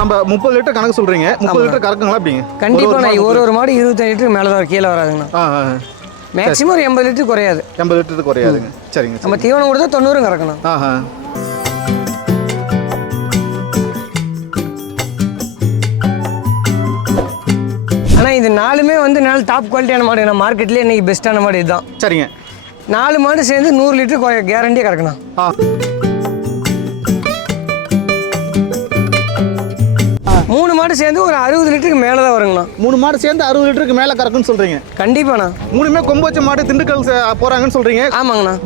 நம்ம 30 லிட்டர் கணக்கு சொல்றீங்க, 30 லிட்டர் கறக்குங்களா எப்படிங்க? கண்டிப்பாக நான் ஒரு மாடு 25 லிட்டருக்கு மேலே தான் கீழே வராதுங்கண்ணா. மேக்ஸிமம் ஒரு 80 லிட்டர் குறையாது. 80 லிட்டர் குறையாதுங்க. சரிங்க. நம்ம தீவனம் கொடுத்தா 90 கறக்கணும். ஆனால் இது 4மே வந்து நல்ல டாப் குவாலிட்டியான மாடு. நான் மார்க்கெட்லேயே இன்றைக்கி பெஸ்ட்டான மாடு இதுதான். சரிங்க. 4 மாடு சேர்ந்து 100 லிட்டர் கேரண்டியாக கறக்கணும். 3 மாடு சேர்ந்து ஒரு 60 லிட்டருக்கு மேலே தான் வருங்கண்ணா. 3 மாடு சேர்ந்து 60 லிட்டருக்கு மேலே கறக்குன்னு சொல்கிறீங்க? கண்டிப்பாண்ணா. 3மே கொம்பு வச்ச மாடு திண்டுக்கல் போகிறாங்கன்னு சொல்கிறீங்க? ஆமாங்கண்ணா.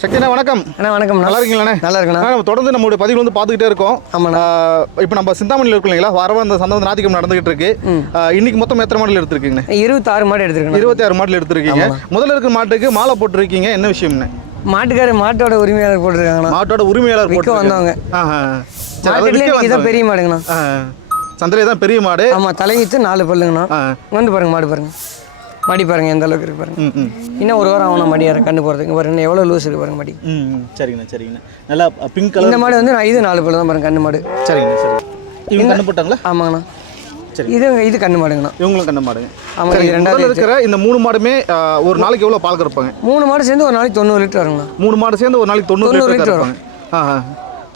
சக்திண்ணா வணக்கம். அண்ணா வணக்கம். நல்லா இருக்கீங்களாண்ணே? நல்லா இருக்குண்ணா. நம்ம தொடர்ந்து நம்மளுடைய பதிவு வந்து பார்த்துக்கிட்டே இருக்கோம். ஆமாண்ணா. இப்போ நம்ம சிந்தாமணியில் இருக்கோம் இல்லைங்களா? வரவ அந்த சந்தை வந்து ஞாயிற்றுக்கிழமை நடந்துகிட்டு இருக்கு. இன்னைக்கு மொத்தம் எத்தனை மாடல் எடுத்துருக்கீங்க? 26 மாடு எடுத்துருக்கீங்க. 26 மாடல் எடுத்துருக்கீங்க. முதல்ல இருக்க மாட்டுக்கு மாலை போட்டுருக்கீங்க, என்ன விஷயம்னு? மாட்டோட உரிமையாளர் போட்டுருக்காங்கண்ணா. மாட்டோட உரிமையாளர் போட்டு வந்தாங்க. இதான் பெரிய மாடுங்கண்ணா. சந்தையில தான் பெரிய மாடு. ஆமாம், தலைவித்து 4 பல்லுங்கண்ணா. வந்து பாருங்க மாடு பாருங்க, மடி பாருங்க எந்த அளவுக்கு இருக்கு பாருங்க. இன்னும் ஒரு வாரம் ஆகணும் மடியார கண்டு போகிறதுக்கு பாருங்க எவ்வளோ லூஸ் இருக்கு பாருங்க மடி. சரிங்கண்ணா சரிங்கண்ணா. நல்லா பிங்க் கலர். இந்த மாடு வந்து இது 4 பல்லு தான் பாருங்க கண்ணு மாடு. சரிங்கண்ணா சரி. இவங்க கண்ணு போட்டாங்களா? ஆமாங்கண்ணா. சரி, இது கண்ணு மாடுங்கண்ணா. இவங்களும் கண்ணு மாடுங்க. ஆமாம். இது ரெண்டாவது இருக்கிற இந்த 3 மாடுமே ஒரு நாளைக்கு எவ்வளோ பால் கறப்பாங்க? 3 மாடு சேர்ந்து ஒரு நாளைக்கு 90 லிட்டர் வருங்கண்ணா. 3 மாடு சேர்ந்து ஒரு நாளைக்கு 90 லிட்டர் கறப்பாங்க.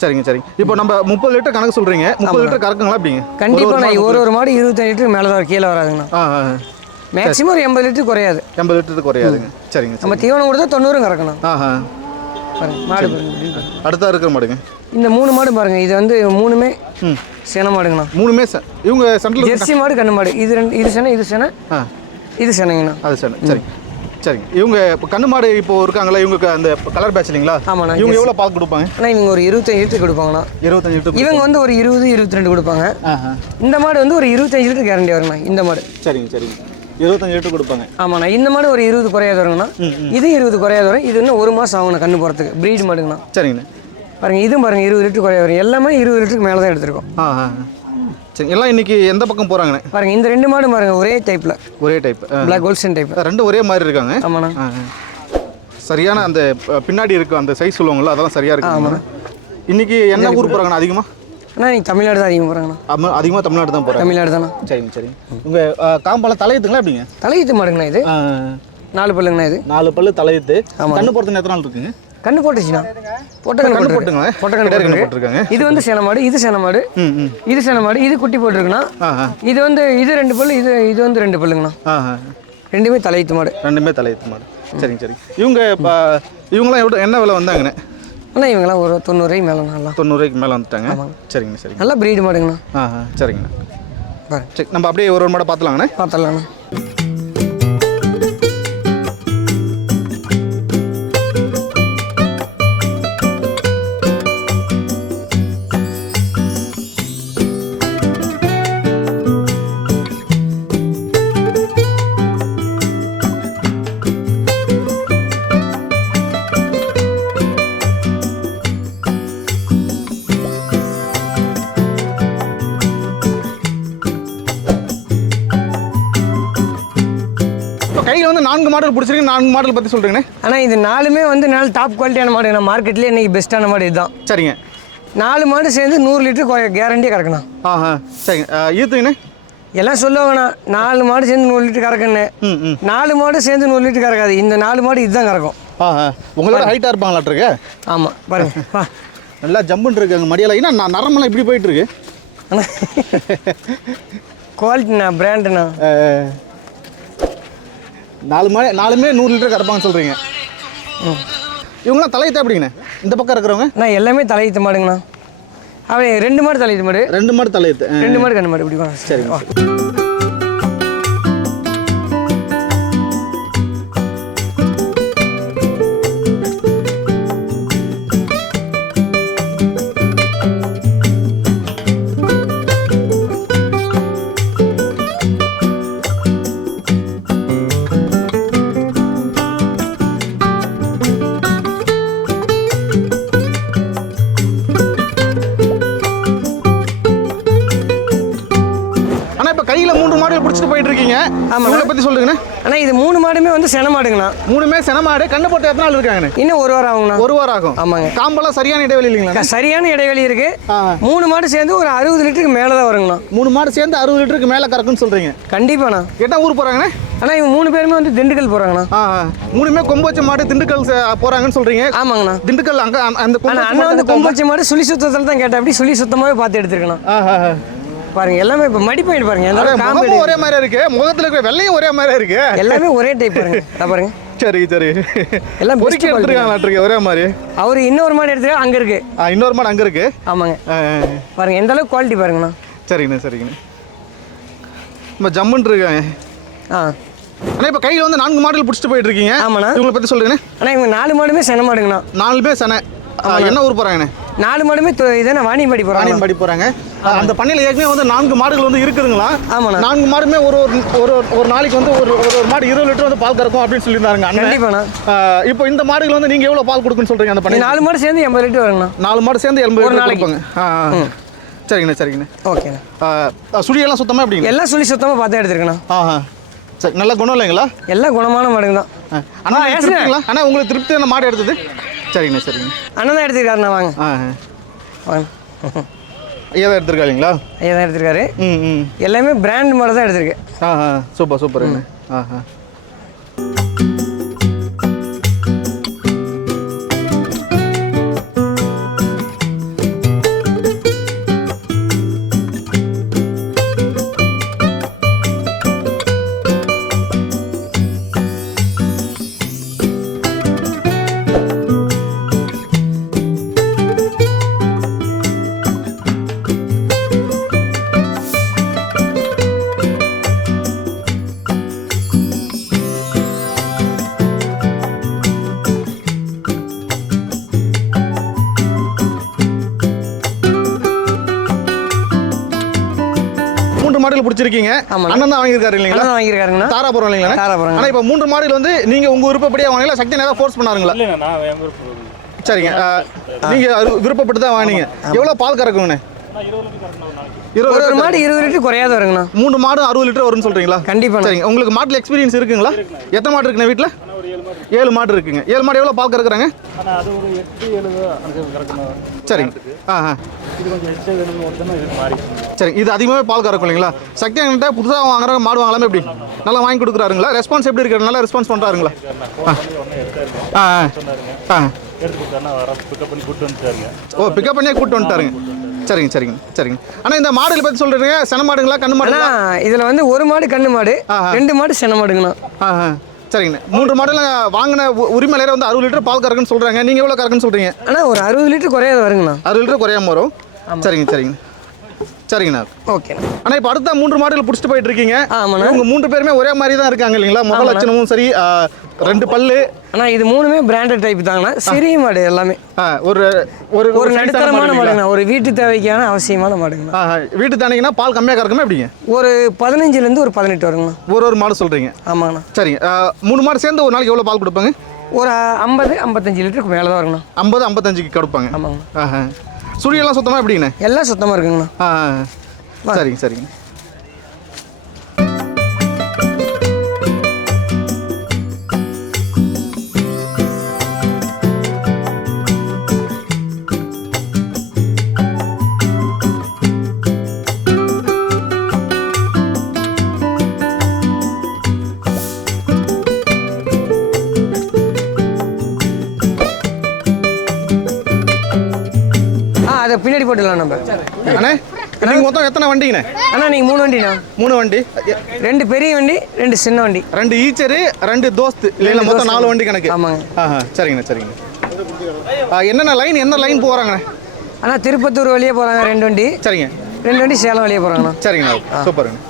சரிங்க சரிங்க. இப்போ நம்ம 30 லிட்டர் கணக்கு சொல்கிறீங்க, 30 லிட்டர் கறக்குங்களா எப்படிங்க? கண்டிப்பாக நான் ஒரு மாடு 25 லிட்டருக்கு மேலே தான் கீழே வராதுங்கண்ணா. மேக்ஸிமம் ஒரு 80 லிட்டர் குறையாது. 80 லிட்டர் குறையாதுங்க. சரிங்க. நம்ம தீவனம் கொடுத்தா 90 கறக்கணும். பாருங்க மாடு பாருங்க. அடுத்தா இருக்கிற மாடுங்க. இந்த 3 மாடு பாருங்க, இது வந்து 3மே சேன மாடுங்கண்ணா. 3மே இவங்க சென்ட்ரல் ஜெர்சி மாடு கண்ணு மாடு. இது சேனை, இது சேனை, இது சேனைங்கண்ணா. அது சேனை. சரிங்க சரிங்க. இவங்க இப்போ கண்ணு மாடு இப்போ இருக்காங்களா, இவங்களுக்கு அந்த கலர் பேட்ச் இல்லைங்களா? ஆமாண்ணா. இவங்க எவ்வளோ பால் கொடுப்பாங்க? ஆனால் இவங்க ஒரு 25 லிட்டர் கொடுப்பாங்கண்ணா. 25 லிட்டர். இவங்க வந்து ஒரு 20-22 கொடுப்பாங்க. இந்த மாடு வந்து ஒரு 25 லிட்டர் கேரண்டி வருங்கண்ணா இந்த மாடு. சரிங்க சரிங்க. 25 லிட்டர் கொடுப்பாங்க. ஆமாண்ணா. இந்த மாடு ஒரு 20 குறையாது வருங்கண்ணா. இது 20 குறையாது வரும். இது இன்னும் 1 மாதம் ஆகுங்கண்ணா கண்ணு போகிறதுக்கு. ப்ரீட் மாடுங்கண்ணா. சரிங்கண்ணா. பாருங்க இதுவும் பாருங்க 20 லிட்டர் குறையாது வரும். எல்லாமே 20 லிட்டருக்கு மேலே தான் எடுத்துருக்கோம். சரி, எல்லாம் இன்னைக்கு எந்த பக்கம் போகிறாங்கண்ணே? பாருங்க இந்த 2 மாடு பாருங்க ஒரே டைப்பில். ஒரே டைப் பிளாக் கோல்டன் டைப். ரெண்டும் ஒரே மாதிரி இருக்காங்க. ஆமாண்ணா. சரியான அந்த பின்னாடி இருக்கும் அந்த சைஸ் சொல்லுவாங்கள்ல, அதெல்லாம் சரியாக இருக்கு. ஆமாண்ணா. இன்னைக்கு என்ன ஊர் போகிறாங்கண்ணா அதிகமாக? அண்ணா நீங்கள் தமிழ்நாடு தான் அதிகமாக போகிறாங்கண்ணா. அதிகமாக தமிழ்நாடு தான் போகிறாங்க. தமிழ்நாடு தானே. சரிங்க சரிங்க. உங்கள் காம்பெல்லாம் தலையுத்துங்களா எப்படிங்க? தலையீத்து மாடுங்கண்ணா. இது 4 பல்லுங்கண்ணா. இது 4 பல்லு தலையுத்து. கண்ணு போகிறதுக்கு எத்தனை நாள் இருக்குங்க? கண்ணு போட்டுச்சுண்ணா. கண்ணு போட்டுங்க. போட்டுருக்காங்க. இது வந்து சேன மாடு, இது சேன மாடு, இது சேன மாடு, இது குட்டி போட்டுருக்குண்ணா. இது வந்து இது 2 பல்லு, இது வந்து 2 பல்லுங்கண்ணா. ரெண்டுமே தலையீத்து மாடு. ரெண்டுமே தலையீத்து மாடு. சரிங்க சரி. இவங்களாம் என்ன விலை வந்தாங்கண்ணே? அண்ணா இவங்களாம் ஒரு 90 ரூபாய்க்கு மேலே. நல்லா 90 ரூபாய்க்கு மேலே வந்துட்டாங்க. சரிங்க சரிங்க. நல்லா ப்ரீடு மாடுங்கண்ணா. சரிங்கண்ணா. சரி, நம்ம அப்படியே ஒரு மாடை பார்த்துலாங்கண்ணே. பார்த்துடலாண்ணா. கையில் வந்து 4 மாடல் பிடிச்சிருக்கு. 4 மாடல் பற்றி சொல்கிறீங்கண்ணே. ஆனால் இது 4மே வந்து நல்ல டாப் குவாலிட்டியான மாடு. நான் மார்க்கெட்லேயே இன்றைக்கி பெஸ்ட்டான மாடு இதுதான். சரிங்க. 4 மாடு சேர்ந்து 100 லிட்டர் கேரண்டியாக கறக்கணும். சரிங்க. ஈத்துங்கண்ணே எல்லாம் சொல்லுவாங்கண்ணா 4 மாடு சேர்ந்து 100 லிட்டர் கறக்குன்னு. 4 மாடு சேர்ந்து 100 லிட்டர் கறக்காது. இந்த 4 மாடு இதுதான் கறக்கும். உங்களோட ஹைட்டாக இருப்பாங்களாட்ருக்கு. ஆமாம் பாருங்க. நல்லா ஜம்புன்னு இருக்காங்க மடியெல்லாம். ஏன்னா நரம்பெல்லாம் இப்படி போயிட்டுருக்கு. குவாலிட்டிண்ணா, பிராண்டுண்ணா. 4மே 100 லிட்டர் கறப்பாங்கன்னு சொல்கிறீங்க. இவங்களாம் தலையத்தை எப்படிங்கண்ணே? இந்த பக்கம் இருக்கிறவங்க நான் எல்லாமே தலையீத்து மாடுங்கண்ணா. அவன் 2 மாடு தலையீத்து மாடு. 2 மாடு தலையத்து. 2 மாடு கண்ணு மாடு. இப்படி சரிங்க. பிடிச்சிட்டு போயிட்டு இருக்கீங்க. இவங்களை பற்றி சொல்லுங்கண்ணே. ஆனால் இது 3 மாடுமே வந்து சென மாடுங்கண்ணா. 3மே சென மாடு. கண்ணு போட்டு எத்தனை நாள் இருக்காங்கண்ணே? இன்னும் 1 வாரம் ஆகுங்கண்ணா. 1 வாரம் ஆகும். ஆமாங்க. காம்பெல்லாம் சரியான இடைவெளி இல்லைங்களா? சரியான இடைவெளி இருக்கு. 3 மாடு சேர்ந்து ஒரு 60 லிட்டருக்கு மேலே தான் வருங்கண்ணா. 3 மாடு சேர்ந்து 60 லிட்டருக்கு மேலே கறக்குன்னு சொல்கிறீங்க? கண்டிப்பாண்ணா. என்ன ஊர் போகிறாங்கண்ணே? ஆனால் இவங்க 3 பேருமே வந்து திண்டுக்கல் போகிறாங்கண்ணா. 3மே கொம்பு வச்ச மாடு திண்டுக்கல் போகிறாங்கன்னு சொல்கிறீங்க? ஆமாங்கண்ணா. திண்டுக்கல் அங்கே அந்த அண்ணன் வந்து கொம்பு வச்ச மாடு சுழி சுத்தத்தில் தான் கேட்டேன். அப்படி சுழி சுத்தமாகவே பார்த்து எடுத்துருக்கணும். பாருங்க எல்லாமே இப்போ மடி பாயிண்ட் பாருங்க. ஒரே மாதிரி இருக்கு. முகத்தில் இருக்கிற வெள்ளையும் ஒரே மாதிரி இருக்கு. எல்லாமே ஒரே டைப் பாருங்க. பாருங்க. சரி சரி. எல்லாம் பொறுக்கி எடுத்துருக்காங்க ஒரே மாதிரி. அவர் இன்னொரு மாடு எடுத்துருக்கா அங்கே இருக்கு. இன்னொரு மாடு அங்கே இருக்கு. ஆமாங்க. பாருங்க எந்த அளவுக்கு குவாலிட்டி பாருங்கண்ணா. சரிங்கண்ணா சரிங்கண்ணா. நம்ம ஜம்முன்னு இருக்காங்க. அண்ணா இப்போ கையில் வந்து 4 மாடுகள் பிடிச்சிட்டு போயிட்டு இருக்கீங்க. ஆமாண்ணா. இவங்களை பற்றி சொல்லுங்கண்ணே. ஆனால் இவங்க 4 மாடுமே சென மாடுங்கண்ணா. 4மே சென. என்ன ஊர் போகிறாங்கண்ணே? 4 மாடுமே இதானே வாணியம்பாடி போகிறாங்க. வாணியம்பாடி போகிறாங்க. அந்த பண்ணையில் ஏற்கனவே வந்து 4 மாடுகள் வந்து இருக்குதுங்களா? ஆமாண்ணா. 4 மாடுமே ஒரு நாளைக்கு வந்து ஒரு மாடு 20 லிட்டர் வந்து பால் கறக்கும் அப்படின்னு சொல்லியிருந்தாங்க. கண்டிப்பாண்ணா. இப்போ இந்த மாடுகள் வந்து நீங்கள் எவ்வளோ பால் கொடுக்குன்னு சொல்கிறீங்க? அந்த பண்ணை 4 மாடு சேர்ந்து 80 லிட்டர் வருங்கண்ணா. 4 மாடு சேர்ந்து 80 ஒரு லிட்டர் நாளைக்கு. கொடுப்பாங்க. சரிங்கண்ணா சரிங்கண்ணா. ஓகேண்ணா. சுழியெல்லாம் சுத்தமாக எப்படிங்க? எல்லாம் சுழி சுத்தமாக பார்த்தா எடுத்துருக்கண்ணா. சரி நல்ல குணம் இல்லைங்களா? எல்லாம் குணமான மாடுங்க தான். அண்ணா எடுத்துருக்கீங்களா? அண்ணா உங்களுக்கு திருப்தியான மாடு எடுத்தது? சரிங்கண்ணா சரிங்க. அண்ணன் தான் எடுத்துருக்காருண்ணா. வாங்க வாங்க. ஐயா தான் எடுத்துருக்காங்களா? ஐயா தான் எடுத்துருக்காரு. எல்லாமே பிராண்ட் மாடு தான் எடுத்துருக்கு. சூப்பர் சூப்பருங்க. மாடுகள் பிடிச்சிருக்கீங்க. அண்ணன் தான் வாங்கியிருக்காரு இல்லைங்களா? வாங்கியிருக்காருங்கண்ணா. தாராபுரம் இல்லைங்களா? தாராபுரம். ஆனால் இப்போ 3 மாடுகள் வந்து நீங்கள் உங்கள் விருப்பப்படியாக வாங்கல, சக்தி நேரம் ஃபோர்ஸ் பண்ணாருங்களா? சரிங்க. நீங்கள் விருப்பப்பட்டு தான் வாங்கினீங்க. எவ்வளோ பால் கறக்குங்கண்ணே? 20 மாடு 20 லிட்டர் குறையாத வருங்கண்ணா. 3 மாடு 60 லிட்டர் வரும்னு சொல்கிறீங்களா? கண்டிப்பாக. சரிங்க. உங்களுக்கு மாட்டில் எக்ஸ்பீரியன்ஸ் இருக்குங்களா? எத்தனை மாடு இருக்குண்ணே வீட்டில்? 7 மாடு இருக்குங்க. 7 மாடு எவ்வளோ பால் கறக்குறாங்க? சரிங்க. சரி, இது அதிகமாகவே பால் கறக்கும் இல்லைங்களா? சக்தி என்கிட்ட புதுசாக வாங்குற மாடு வாங்கலாமே எப்படி? நல்லா வாங்கி கொடுக்குறாருங்களா? ரெஸ்பான்ஸ் எப்படி இருக்கு? நல்லா ரெஸ்பான்ஸ் பண்ணுறாருங்களா? பிக்கப் பண்ணியே கூப்பிட்டு வந்துட்டாருங்க. சரிங்க சரிங்க சரிங்க. ஆனால் இந்த மாடுகளை பற்றி சொல்கிறீங்க. சென மாடுங்களா கண்ணு மாடுங்களா? இதில் வந்து 1 மாடு கண்ணு மாடு, 2 மாடு சென மாடுங்கண்ணா. சரிங்கண்ணா. 3 மாடுல வாங்கின உரிமையில வந்து 60 லிட்டர் பால் கறக்குன்னு சொல்கிறாங்க. நீங்கள் எவ்வளோ கறக்குன்னு சொல்கிறீங்க? ஆனால் ஒரு 60 லிட்டர் குறையாத வருங்கண்ணா. 60 லிட்டர் குறையாம வரும். சரிங்க சரிங்க சரிங்கண்ணா. ஓகே. ஆனால் இப்போ அடுத்த 3 மாடுகள் பிடிச்சிட்டு போயிட்டு இருக்கீங்க. ஆமாண்ணா. உங்கள் 3 பேருமே ஒரே மாதிரி தான் இருக்காங்க இல்லைங்களா? முக லட்சணமும் சரி, 2 பல்லு. ஆனால் இது 3மே பிராண்டட் டைப் தாங்கண்ணா. சிறிய மாடு எல்லாமே. ஒரு ஒரு நடுத்தரமான மாடுங்கண்ணா. ஒரு வீட்டு தேவைக்கான அவசியமான மாடுங்கண்ணா. வீட்டு தானீங்கன்னா பால் கம்மியாக கறக்குமா எப்படிங்க? ஒரு 15லேருந்து ஒரு 18 வருங்கண்ணா. ஒரு மாடு சொல்கிறீங்க? ஆமாங்கண்ணா. சரிங்க. 3 மாடு சேர்ந்து ஒரு நாளைக்கு எவ்வளோ பால் கொடுப்பாங்க? ஒரு 50-55 லிட்டருக்கு மேலே தான் வருங்கண்ணா. 50-55 கொடுப்பாங்க. ஆமாங்கண்ணா. சுழியெல்லாம் சுத்தமாக எப்படிங்கண்ணா? எல்லாம் சுத்தமாக இருக்குங்கண்ணா. சரிங்க சரிங்க. அதை பின்னாடி போட்டுடலாம் நம்ம. அண்ணே நீங்கள் மொத்தம் எத்தனை வண்டிங்கண்ணே? அண்ணா நீங்கள் 3 வண்டிண்ணா. 3 வண்டி. 2 பெரிய வண்டி, 2 சின்ன வண்டி. 2 ஈச்சரு, 2 தோஸ்து இல்லைங்களா? மொத்தம் 4 வண்டி கணக்கு. ஆமாங்க. சரிங்கண்ணா சரிங்கண்ணா. என்னென்ன லைன் என்ன லைன் போகிறாங்கண்ணே? அண்ணா திருப்பத்தூர் வழியே போகிறாங்க 2 வண்டி. சரிங்க. 2 வண்டி சேலம் வழியே போகிறாங்கண்ணா. சரிங்கண்ணா. சூப்பருங்க.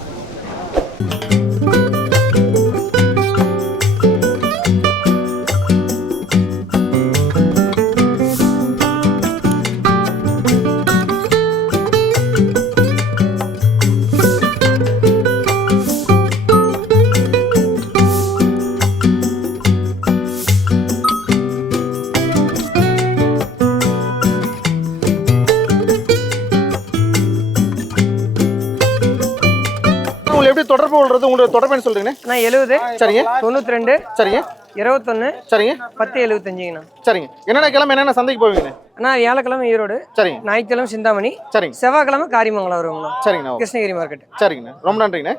தொடர்பு கொள்றது உங்களுடைய தொடர்பு என்ன சொல்றீங்கண்ணே? நான் 70 சரிங்க 92 சரிங்க 21 சரிங்க 1075ங்கண்ணா. சரிங்க. என்னென்ன கிழமை என்னென்ன சந்தைக்கு போவீங்கண்ணே? அண்ணா வியாழக்கிழமை ஈரோடு, சரிங்க ஞாயிற்றுக்கிழமை சிந்தாமணி, சரிங்க செவ்வாய்க்கிழமை காரியமங்கலம் வருவாங்கண்ணா, சரிங்கண்ணா கிருஷ்ணகிரி மார்க்கெட். சரிங்கண்ணா. ரொம்ப நன்றிங்கண்ணே.